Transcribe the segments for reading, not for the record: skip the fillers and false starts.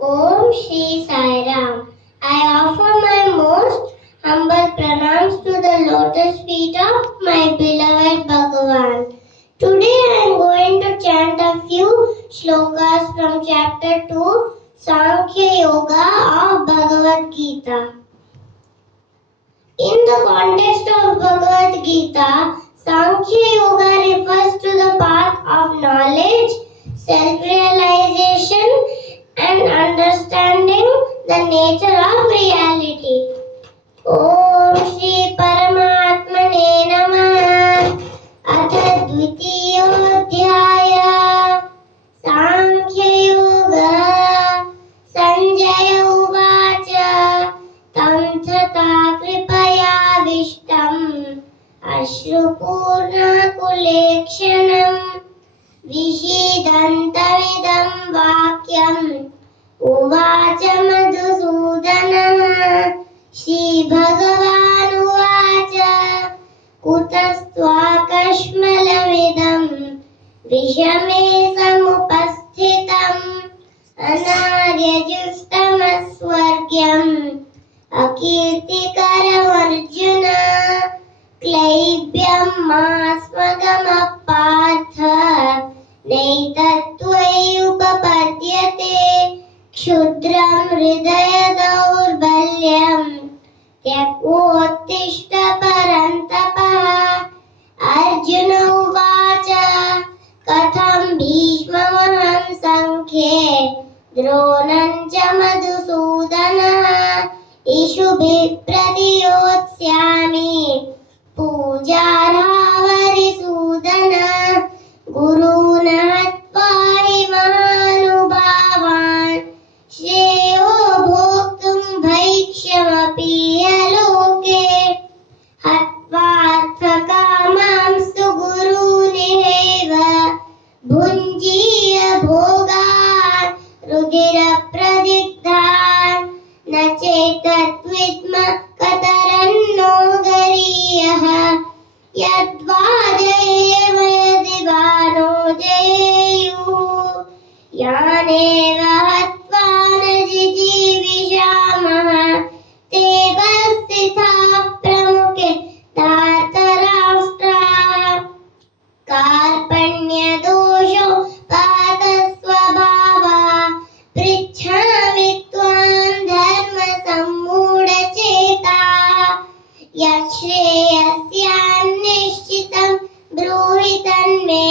Om Shri Sai Ram. I offer my most humble pranams to the lotus feet of my beloved Bhagavan. Today I am going to chant a few shlokas from chapter 2, Sankhya Yoga of Bhagavad Gita. In the context of Bhagavad Gita, Sankhya Yoga refers to the path of knowledge, self-realization, and understanding the nature of reality. Om Shri Paramatmane Namah. अथ द्वितीयोऽध्याय सांख्ययोगः संजय उवाच तं तथा कृपयाविष्टम् अश्रुपूर्णाकुलेक्षणम् विषीदन्तमिदं वाक्यम् उवाच मधुसूदनः श्रीभगवानुवाच कुतस्त्वाकश्मलमिदं विषमे समुपस्थितम् अनार्यजुष्टमस्वर्ग्यम् अकीर्तिकरमर्जुन क्लैब्यं मास्मगमः पार्थ नैतत्त्वय्युपपद्यते क्षुद्रं हृदय दौर्बल्यम् त्यक्तोत्तिष्ठ परन्तपः अर्जुन उवाच कथं भीष्ममहं सङ्ख्ये द्रोणं च मधुसूदनः इषुभिः प्रतियोत्स्यामि पूजार्हावरिसूदन गुरून् हत्वा हि महानुभावान् श्रेयो भोक्तुं भैक्ष्यमपि लोके हत्वार्थकामांस्तु गुरूनेव भुञ्जीय भोगान् रुधिरप्रदिग्धान् न चेतद्विद्म कतरन्नो गरीयः यद्वा जयेम यदि वानो जयेयुः यानेव हत्वा न जिजीविषामः ते स्थिताः प्रमुखे धार्तराष्ट्राः कार्पण्यदोषो पातस्वभावः पृच्छामि त्वां धर्मसम्मूढचेताः यच्छ्रेयस्यान्निश्चितं ब्रूहि तन्मे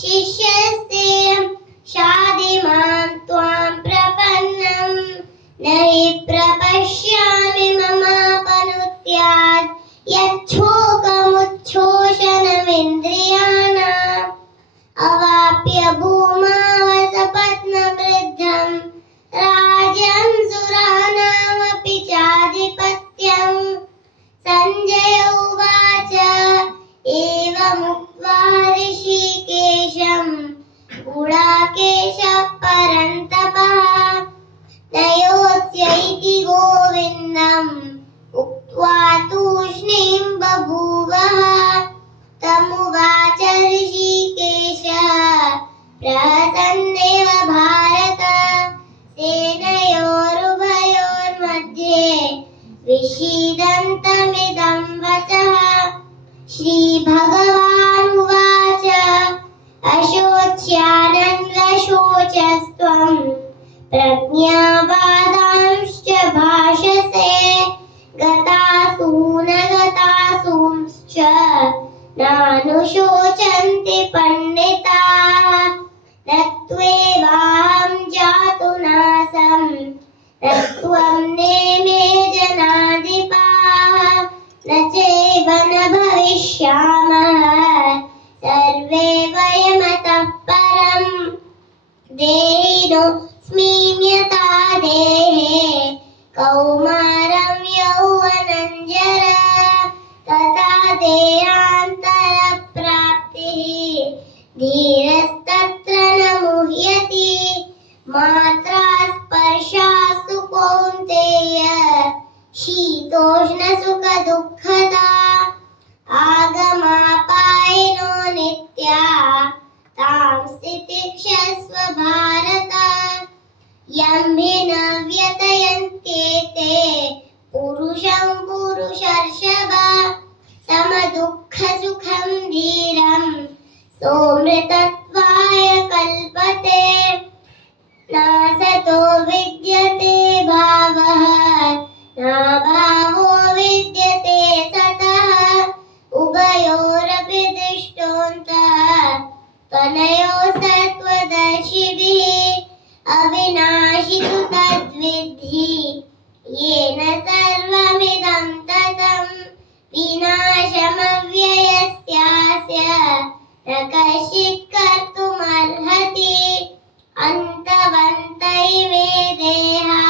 शिष्यस्तेऽहं शाधि मां त्वां प्रपन्नं न हि प्रपश्यामि ममापनुत्यात् यच्छोकमुच्छोषणमिन्द्रियाणाम् अवाप्य भूमावसपत्नवृद्धं राज्यं सुराणामपि चाधिपत्यम् संजय उवाच एवमुक्त्वा ऋषिकेशं गुडाकेशः परन्तपः नयोत्स्य इति गोविन्दम् उक्त्वा तूष्णीं बभूवः तमुवाच ऋषिकेशः प्रहसन्नेव भारत सेनयोरुभयोर्मध्ये विषीदन्तमिदं वचः श्रीभगवानुवाच अशोच्यानन्वशोचस्त्वं प्रज्ञावादांश्च भाषसे गतासूनगतासूंश्च नानुशोचन्ति पण्डिताः न त्वेवाहं जातु नासं न त्वं नेमे जनाधिपाः न चैव न भविष्यामः सर्वे वयमतः परम् देहिनोऽस्मिन् यथा देहे कौमारं यौवनं जरा तथा देहान्तरप्राप्तिः धीरस्तत्र न मुह्यति मात्रा स्पर्शास्तु कौन्तेय शीतोष्णसुखदुःखदा आगमापायिनो नित्या तां स्थितिक्षस्व भारत यं हि न व्यतयन्त्येते पुरुषं पुरुषर्षभ समदुःखसुखं धीरं सोमृतत्वाय कल्पते नासतो विद्यते भावः नाभावो विद्यते सतः उभयोरपि दृष्टोऽन्तः त्वनयोः सत्त्वदर्शिभिः अविनाशि तु तद्विद्धि येन सर्वमिदं ततं विनाशमव्ययस्यास्य न कश्चित् कर्तुमर्हति अन्तवन्तैवे देहा